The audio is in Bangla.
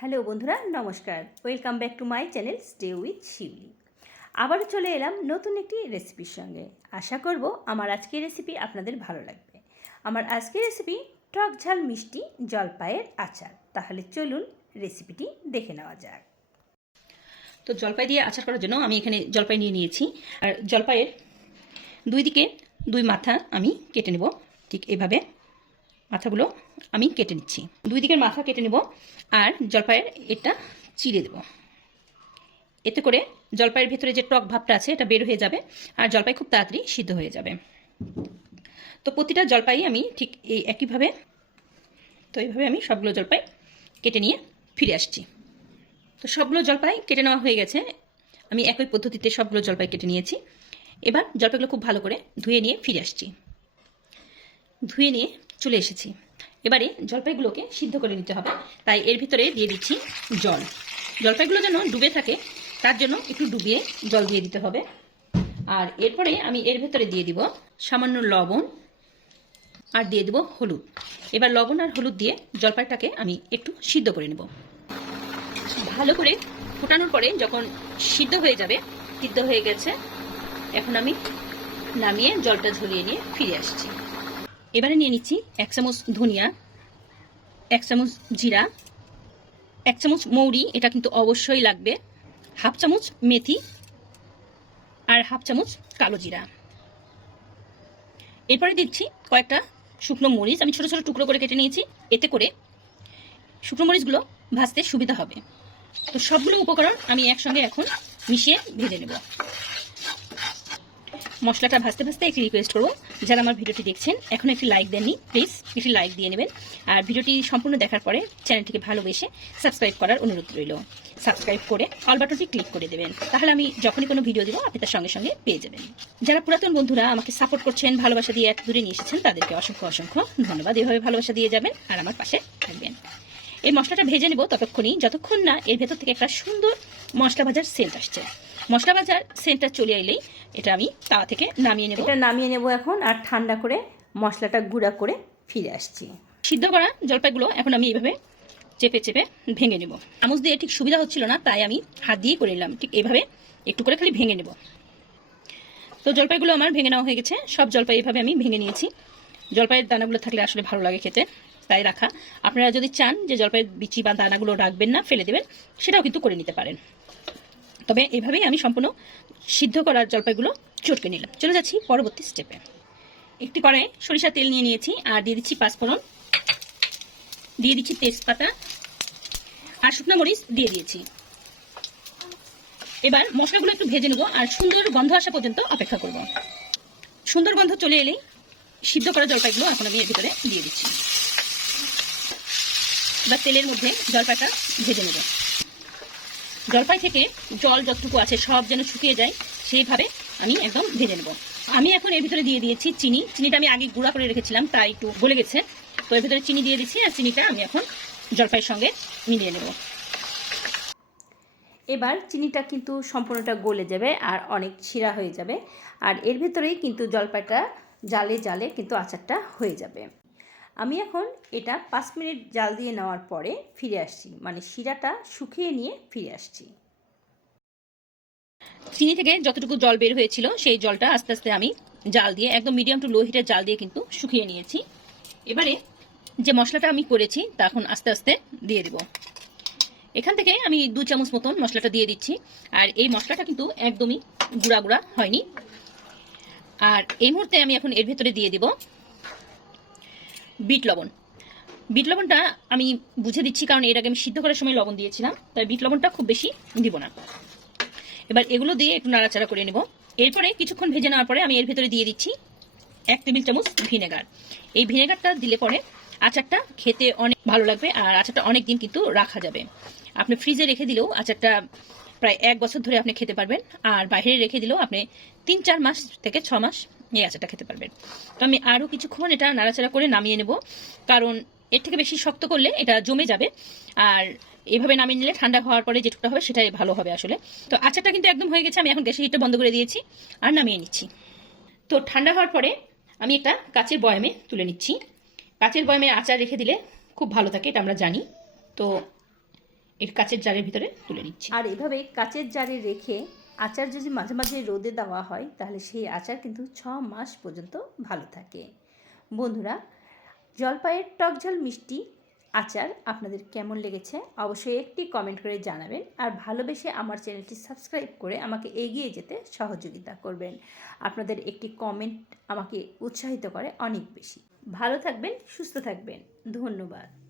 হ্যালো বন্ধুরা, নমস্কার। Welcome back to my channel stay with Shiuli আবারও চলে এলাম নতুন একটি রেসিপির সঙ্গে। আশা করব আমার আজকের রেসিপি আপনাদের ভালো লাগবে। আমার আজকের রেসিপি টক ঝাল মিষ্টি জলপাইয়ের আচার। তাহলে চলুন রেসিপিটি দেখে নেওয়া যাক। তো জলপাই দিয়ে আচার করার জন্য আমি এখানে জলপাই নিয়ে নিয়েছি। আর জলপাইয়ের দুই দিকে দুই মাথা আমি কেটে নেব। ঠিক এভাবে মাথাগুলো আমি কেটে নিচ্ছি। দুই দিকের মাথা কেটে নেব আর জলপাইয়ের এটা চিড়ে দেব। এতে করে জলপাইয়ের ভেতরে যে টক ভাবটা আছে, এটা বের হয়ে যাবে আর জলপাই খুব তাড়াতাড়ি সিদ্ধ হয়ে যাবে। তো প্রতিটা জলপাই আমি ঠিক এই একইভাবে, তো এইভাবে আমি সবগুলো জলপাই কেটে নিয়ে ফিরে আসছি। তো সবগুলো জলপাই কেটে নেওয়া হয়ে গেছে। আমি একই পদ্ধতিতে সবগুলো জলপাই কেটে নিয়েছি। এবার জলপাইগুলো খুব ভালো করে ধুয়ে নিয়ে ফিরে আসছি। ধুয়ে নিয়ে চলে এসেছি। এবারে জলপাইগুলোকে সিদ্ধ করে নিতে হবে। তাই এর ভিতরে দিয়ে দিচ্ছি জল। জলপাইগুলো যেন ডুবে থাকে, তার জন্য একটু ডুবিয়ে জল দিয়ে দিতে হবে। আর এরপরে আমি এর ভেতরে দিয়ে দিব সামান্য লবণ আর দিয়ে দেবো হলুদ। এবার লবণ আর হলুদ দিয়ে জলপাইটাকে আমি একটু সিদ্ধ করে নেব। ভালো করে ফোটানোর পরে যখন সিদ্ধ হয়ে যাবে, সিদ্ধ হয়ে গেছে, এখন আমি নামিয়ে জলটা ঝরিয়ে নিয়ে ফিরে আসছি। এবারে নিয়ে নিচ্ছি এক চামচ ধনিয়া, এক চামচ জিরা, এক চামচ মৌরি, এটা কিন্তু অবশ্যই লাগবে, হাফ চামচ মেথি আর হাফ চামচ কালো জিরা। এরপরে দিচ্ছি কয়েকটা শুকনো মরিচ। আমি ছোট ছোট টুকরো করে কেটে নিয়েছি, এতে করে শুকনো মরিচগুলো ভাজতে সুবিধা হবে। তো সবগুলো উপকরণ আমি একসঙ্গে এখন মিশিয়ে ভেজে নেব। মশলাটা ভাজতে ভাজতে একটি রিকোয়েস্ট করব। যারা আমার ভিডিওটি দেখছেন, এখন একটি লাইক দেননি প্লিজ একটি লাইক দিয়ে নেবেন। আর ভিডিওটি সম্পূর্ণ দেখার পরে চ্যানেলটিকে ভালোবেসে সাবস্ক্রাইব করার অনুরোধ রইল। সাবস্ক্রাইব করে অল বাটনটি ক্লিক করে দেবেন। তাহলে আমি যখনই কোনো ভিডিও দেবো, আপনি তার সঙ্গে সঙ্গে পেয়ে যাবেন। যারা পুরাতন বন্ধুরা আমাকে সাপোর্ট করছেন, ভালোবাসা দিয়ে এত দূরে নিয়ে এসেছেন, তাদেরকে অসংখ্য অসংখ্য ধন্যবাদ। এভাবে ভালোবাসা দিয়ে যাবেন আর আমার পাশে থাকবেন। এই মশলাটা ভেজে নেব ততক্ষণই, যতক্ষণ না এর ভেতর থেকে একটা সুন্দর মশলা ভাজার সেন্ট আসছে। মশলা ভাজার সেন্টার চলে এলেই এটা আমি তাওয়া থেকে নামিয়ে নেব। এটা নামিয়ে নেব এখন আর ঠান্ডা করে মশলাটা গুঁড়া করে ফিরে আসছি। সিদ্ধ করা জলপাইগুলো এখন আমি এইভাবে চেপে চেপে ভেঙে নেব। চামচ দিয়ে ঠিক সুবিধা হচ্ছিল না তাই আমি হাত দিয়ে করে নিলাম। ঠিক এইভাবে একটু করে খালি ভেঙে নেব। তো জলপাইগুলো আমার ভেঙে নেওয়া হয়ে গেছে সব জলপাই এভাবে আমি ভেঙে নিয়েছি। জলপাইয়ের দানাগুলো থাকলে আসলে ভালো লাগে খেতে তাই রাখা। আপনারা যদি চান যে জলপাইয়ের বিচি বা দানাগুলো রাখবেন না ফেলে দেবেন সেটাও কিন্তু করে নিতে পারেন। তবে এভাবেই আমি সম্পূর্ণ সিদ্ধ করার জলপাইগুলো চটকে নিলাম। চলে যাচ্ছি পরবর্তী স্টেপে একটি কড়াই সরিষা তেল নিয়ে নিয়েছি আর দিয়ে দিচ্ছি পাঁচফোড়ন। দিয়ে দিচ্ছি তেজপাতা আর শুকনো মরিচ দিয়ে দিয়েছি। এবার মশলাগুলো একটু ভেজে নেব আর সুন্দর গন্ধ আসা পর্যন্ত অপেক্ষা করব। সুন্দর গন্ধ চলে এলেই সিদ্ধ করা জলপাইগুলো এখন আমি এর ভিতরে দিয়ে দিচ্ছি। এবার তেলের মধ্যে জলপাইটা ভেজে নেব। জলপাই থেকে জল যতটুকু আছে সব যেন শুকিয়ে যায়, সেইভাবে আমি একদম ভেজে নেব। আমি এখন এর ভিতরে দিয়ে দিয়েছি চিনি। চিনিটা আমি আগে গুঁড়া করে রেখেছিলাম তাই একটু গলে গেছে। তো এর ভিতরে চিনি দিয়ে দিচ্ছি আর চিনিটা আমি এখন জলপাইয়ের সঙ্গে মিলিয়ে নেব। এবার চিনিটা কিন্তু সম্পূর্ণটা গলে যাবে আর অনেক ছিঁড়া হয়ে যাবে। আর এর ভেতরেই কিন্তু জলপাইটা জালে জালে কিন্তু আচারটা হয়ে যাবে। আমি এখন এটা পাঁচ মিনিট জাল দিয়ে নেওয়ার পরে ফিরে আসছি। মানে শিরাটা শুকিয়ে নিয়ে ফিরে আসছি। চিনি থেকে যতটুকু জল বের হয়েছিল, সেই জলটা আস্তে আস্তে আমি জাল দিয়ে, একদম মিডিয়াম টু লো হিটের জাল দিয়ে কিন্তু শুকিয়ে নিয়েছি। এবারে যে মশলাটা আমি করেছি, তা এখন আস্তে আস্তে দিয়ে দেব। এখান থেকে আমি দু চামচ মতন মশলাটা দিয়ে দিচ্ছি। আর এই মশলাটা কিন্তু একদমই গুঁড়া গুঁড়া হয়নি। আর এই মুহূর্তে আমি এখন এর ভেতরে দিয়ে দিব বিট লবণ। বিট লবণটা আমি বুঝে দিচ্ছি, কারণ এর আগে আমি সিদ্ধ করার সময় লবণ দিয়েছিলাম, তাই বিট লবণটা খুব বেশি দিব না। এবার এগুলো দিয়ে একটু নাড়াচাড়া করে নেব। এরপরে কিছুক্ষণ ভেজে নেওয়ার পরে আমি এর ভেতরে দিয়ে দিচ্ছি এক টেবিল চামচ ভিনেগার। এই ভিনেগারটা দিলে পরে আচারটা খেতে অনেক ভালো লাগবে আর আচারটা অনেক দিন কিন্তু রাখা যাবে। আপনি ফ্রিজে রেখে দিলেও আচারটা প্রায় এক বছর ধরে আপনি খেতে পারবেন, আর বাইরে রেখে দিলেও আপনি তিন চার মাস থেকে ছ মাস এই আচারটা খেতে পারবেন। তো আমি আরও কিছুক্ষণ এটা নাড়াচাড়া করে নামিয়ে নেব, কারণ এর থেকে বেশি শক্ত করলে এটা জমে যাবে। আর এভাবে নামিয়ে নিলে ঠান্ডা হওয়ার পরে যেটুকটা হবে সেটাই ভালো হবে আসলে। তো আচারটা কিন্তু একদম হয়ে গেছে, আমি এখন গ্যাসের হিটটা বন্ধ করে দিয়েছি আর নামিয়ে নিচ্ছি। তো ঠান্ডা হওয়ার পরে আমি একটা কাচের বয়ামে তুলে নিচ্ছি। কাচের বয়ামে আচার রেখে দিলে খুব ভালো থাকে, এটা আমরা জানি। তো এর কাচের জারের ভিতরে তুলে নিচ্ছি। আর এভাবে কাচের জারে রেখে আচার যদি মাঝে মাঝে রোদে দেওয়া হয়, তাহলে সেই আচার কিন্তু ছ মাস পর্যন্ত ভালো থাকে। বন্ধুরা, জলপাইয়ের টকঝাল মিষ্টি আচার আপনাদের কেমন লেগেছে অবশ্যই একটি কমেন্ট করে জানাবেন আর ভালোবেসে আমার চ্যানেলটি সাবস্ক্রাইব করে আমাকে এগিয়ে যেতে সহযোগিতা করবেন। আপনাদের একটি কমেন্ট আমাকে উৎসাহিত করে অনেক বেশি। ভালো থাকবেন, সুস্থ থাকবেন। ধন্যবাদ।